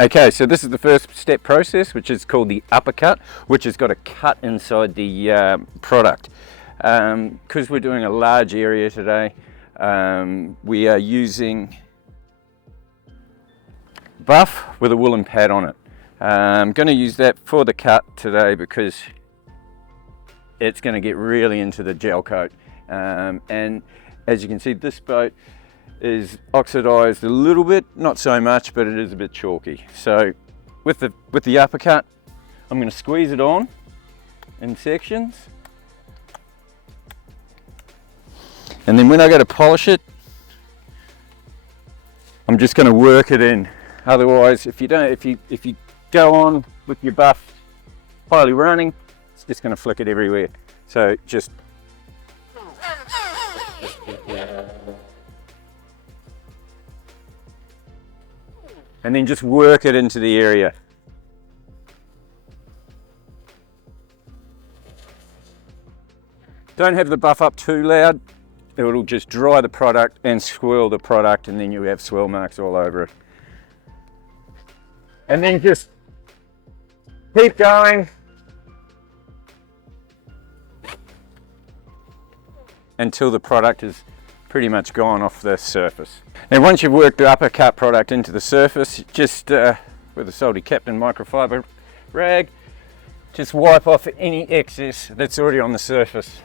Okay, so this is the first step process, which is called the uppercut, which has got a cut inside the product. Because we're doing a large area today, we are using buff with a woolen pad on it. I'm going to use that for the cut today because it's going to get really into the gel coat. And as you can see, this boat is oxidized a little bit, not so much, but it is a bit chalky. So with the uppercut, I'm going to squeeze it on in sections. And then when I go to polish it, I'm just going to work it in. Otherwise, if you go on with your buff highly running, it's just going to flick it everywhere. So just and then just work it into the area. Don't have the buff up too loud. It will just dry the product and swirl the product, and then you have swirl marks all over it. And then just keep going until the product is pretty much gone off the surface. And once you've worked the uppercut product into the surface, just with a Salty Captain microfiber rag, just wipe off any excess that's already on the surface.